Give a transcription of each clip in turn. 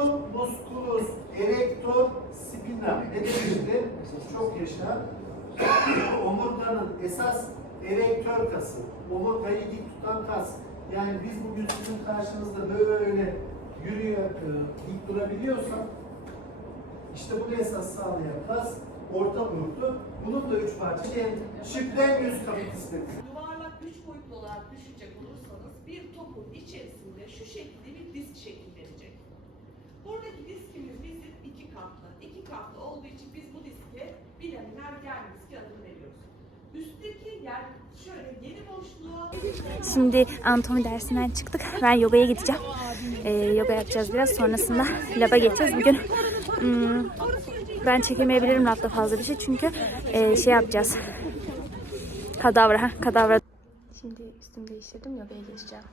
Gluteum musculus erector spina. Ne demişti? Çok yaşa. Omurganın esas erektör kası. Omurgayı dik tutan kas. Yani biz bugün sizin karşınızda böyle yürüyor, e, dik durabiliyorsak işte bunu esas sağlayan kas orta burdu. Bunun da üç parça. Yani şıklen yüz kapitis Şimdi anatomi dersinden çıktık. Ben yogaya gideceğim. Ee, yoga yapacağız biraz. Sonrasında laba geçeceğiz. Bugün hmm, ben çekemeyebilirim labda fazla bir şey. Çünkü e, şey yapacağız. Kadavra. ha, Kadavra. Şimdi üstümü değiştirdim. Yogaya geçeceğim.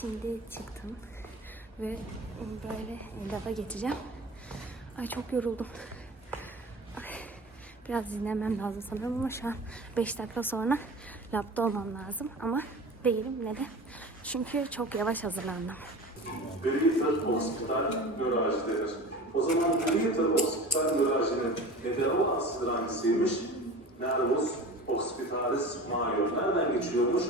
Şimdi çıktım. Ve böyle laba geçeceğim. Ay çok yoruldum. Ay, biraz dinlenmem lazım sanırım ama şu an 5 dakika sonra labda olmam lazım. Ama değilim neden? Çünkü çok yavaş hazırlandım. Greater Hospital denir. O zaman Greater Hospital Nöroloji'nin nedeni olan sinir hangisiymiş? Nervus Hospitalis Major. Nereden geçiyormuş?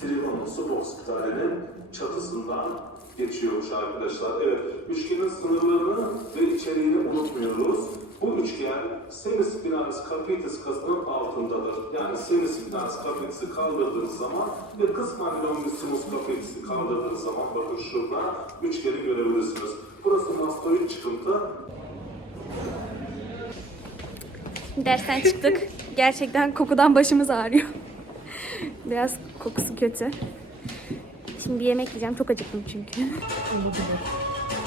Tribunal Subhospitali'nin çatısından geçiyormuş arkadaşlar. Evet, üçgenin sınırlarını ve içeriğini unutmuyoruz. Bu üçgen semispinalis capitis kasının altındadır. Yani semispinalis capitis'i kaldırdığınız zaman ve kısmen longissimus capitis'i kaldırdığınız zaman bakın şurada üçgeni görebilirsiniz. Burası mastoid çıkıntı, Dersten çıktık. Gerçekten kokudan başımız ağrıyor. Biraz kokusu kötü. Şimdi bir yemek yiyeceğim. Çok acıktım çünkü.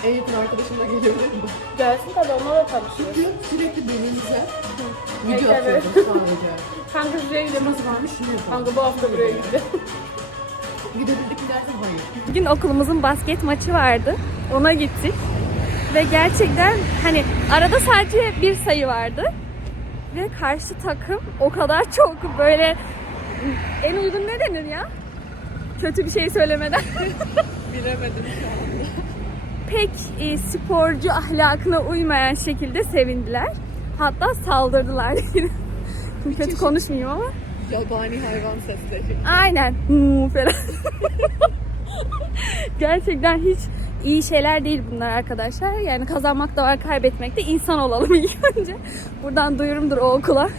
En yakın arkadaşım da geliyor. Gelsin tabii onunla da tanışıyoruz. Bugün sürekli benimle video Evet, evet. atıyorum sadece. Kanka şuraya gidelim o zaman. Kanka bu hafta buraya gidelim. Gidebildik mi dersen hayır. Bugün okulumuzun basket maçı vardı. Ona gittik. Ve gerçekten hani arada sadece bir sayı vardı. Ve karşı takım o kadar çok böyle en uygun ne denir ya? Kötü bir şey söylemeden. Bilemedim şu an. Pek e, sporcu ahlakına uymayan şekilde sevindiler. Hatta saldırdılar. Şimdi kötü konuşmayayım ama. Yabani hayvan sesleri. Aynen. Falan. Gerçekten hiç iyi şeyler değil bunlar arkadaşlar. Yani kazanmak da var, kaybetmek de insan olalım ilk önce. Buradan duyurumdur o okula.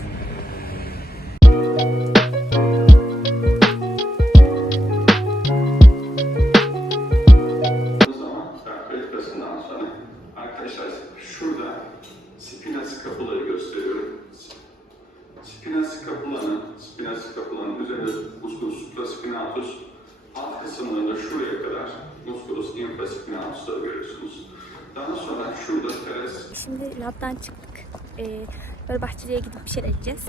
Şimdi labdan çıktık. Ee, böyle bahçeliğe gidip bir şeyler yiyeceğiz.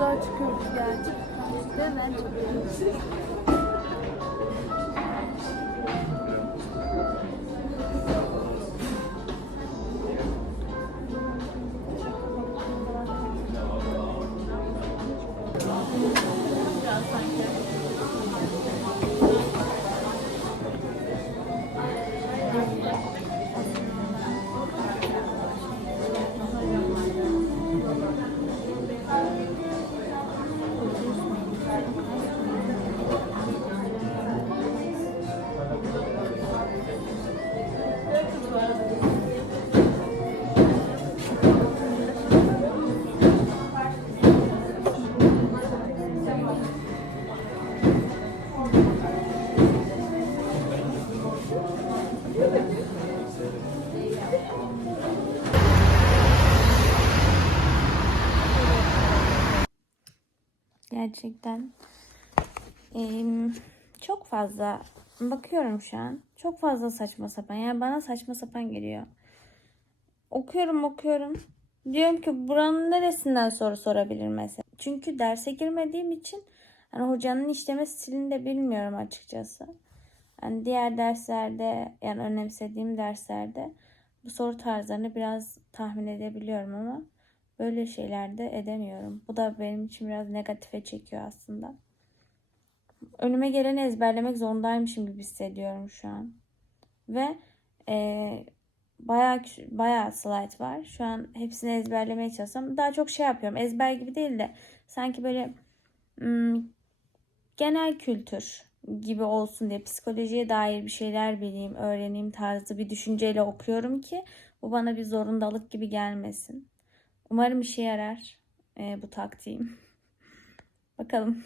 Daha çıkıyoruz gerçi. Hemen çıkıyoruz. Gerçekten em, çok fazla bakıyorum şu an. Çok fazla saçma sapan. Yani bana saçma sapan geliyor. Okuyorum okuyorum. Diyorum ki buranın neresinden soru sorabilir mesela. Çünkü derse girmediğim için hani hocanın işleme stilini de bilmiyorum açıkçası. Yani diğer derslerde yani önemsediğim derslerde bu soru tarzlarını biraz tahmin edebiliyorum ama böyle şeylerde edemiyorum. Bu da benim için biraz negatife çekiyor aslında. Önüme geleni ezberlemek zorundaymışım gibi hissediyorum şu an. Ve eee bayağı bayağı slide var. Şu an hepsini ezberlemeye çalışsam daha çok şey yapıyorum. Ezber gibi değil de sanki böyle hmm, genel kültür gibi olsun diye psikolojiye dair bir şeyler bileyim, öğreneyim tarzı bir düşünceyle okuyorum ki bu bana bir zorundalık gibi gelmesin. Umarım işe yarar e, bu taktiğim. Bakalım.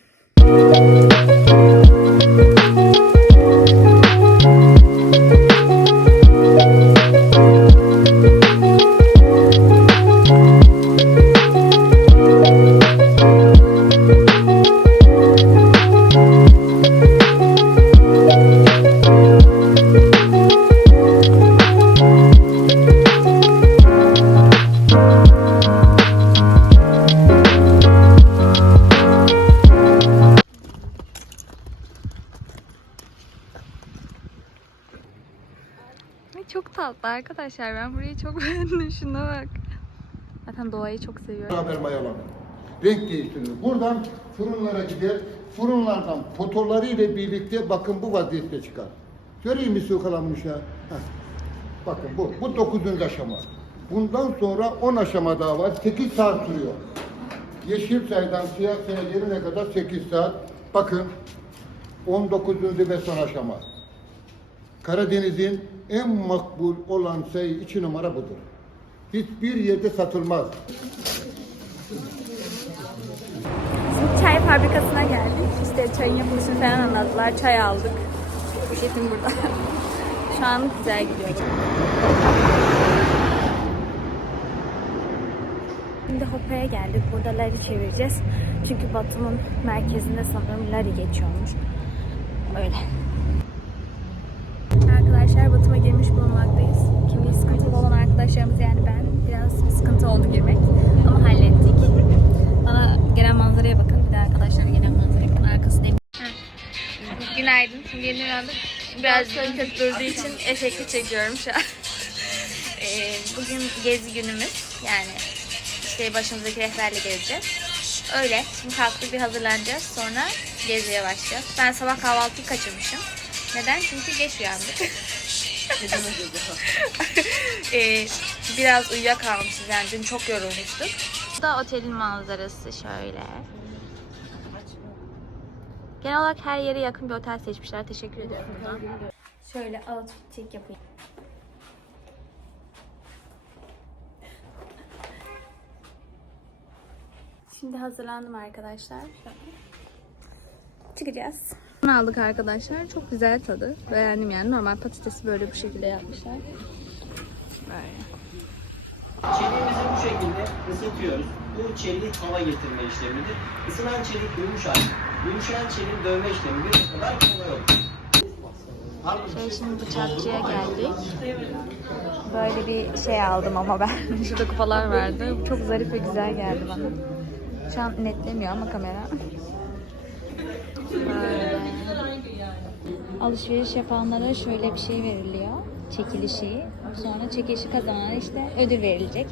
Arkadaşlar. Ben burayı çok beğendim. Şuna bak. Zaten doğayı çok seviyorum. beraber mayalanır. Renk değiştirir. Buradan fırınlara gider. Fırınlardan fotoğrafları ile birlikte bakın bu vaziyette çıkar. Göreyim mi su kalanmış ya? Bakın bu. Bu dokuzuncu aşama. Bundan sonra 10 aşama daha var. 8 saat sürüyor. Yeşil çaydan siyah çaya gelene kadar 8 saat. Bakın 19. ve son aşama. Karadeniz'in en makbul olan şey iki numara budur. Hiçbir yerde satılmaz. Şimdi çay fabrikasına geldik. İşte çayın yapılışını falan anlattılar. Çay aldık. Şefim burada. Şu an güzel gidiyor. Şimdi Hopa'ya geldik. Burada Lari çevireceğiz. Çünkü Batum'un merkezinde sanırım Lari geçiyormuş. Öyle. Arkadaşlar Batum'a girmiş bulunmaktayız. Kimliği sıkıntılı olan arkadaşlarımız yani ben biraz sıkıntı oldu girmek. Ama hallettik. Bana gelen manzaraya bakın. Bir de arkadaşlara gelen manzaraya bakın. Arkasındayım. Günaydın. Şimdi yeni uyandık. Biraz kötü durduğu için efekti çekiyorum şu an. Ee, bugün gezi günümüz. Yani işte başımızdaki rehberle gezeceğiz. Öyle. Şimdi kalktık bir hazırlanacağız. Sonra geziye başlayacağız. Ben sabah kahvaltıyı kaçırmışım. Neden? Çünkü geç uyandık. ee, biraz uyuyakalmışız yani dün çok yorulmuştuk. Bu da otelin manzarası şöyle. Genel olarak her yere yakın bir otel seçmişler. Teşekkür ederim buradan. Şöyle outfit check yapayım. Şimdi hazırlandım arkadaşlar. Çıkacağız. Bunu aldık arkadaşlar. Çok güzel tadı. Beğendim yani. Normal patatesi böyle bu şekilde yapmışlar. Böyle. Çeliğimizi bu şekilde ısıtıyoruz. Bu çelik hava getirme işlemidir. Isınan çelik yumuşar. Yumuşayan çeliğin dövme işlemidir. O kadar kolay olur. Şey şimdi bıçakçıya geldik. Böyle bir şey aldım ama ben. Şurada kupalar vardı. Çok zarif ve güzel geldi bana. Şu an netlemiyor ama kamera. Böyle. Alışveriş yapanlara şöyle bir şey veriliyor. Çekilişi. Sonra çekilişi kazanana işte ödül verilecek.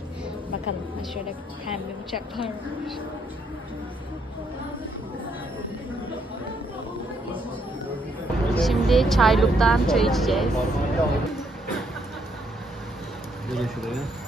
Bakalım şöyle pembe bıçaklar var. Şimdi çayluktan çay içeceğiz. Gelin şuraya.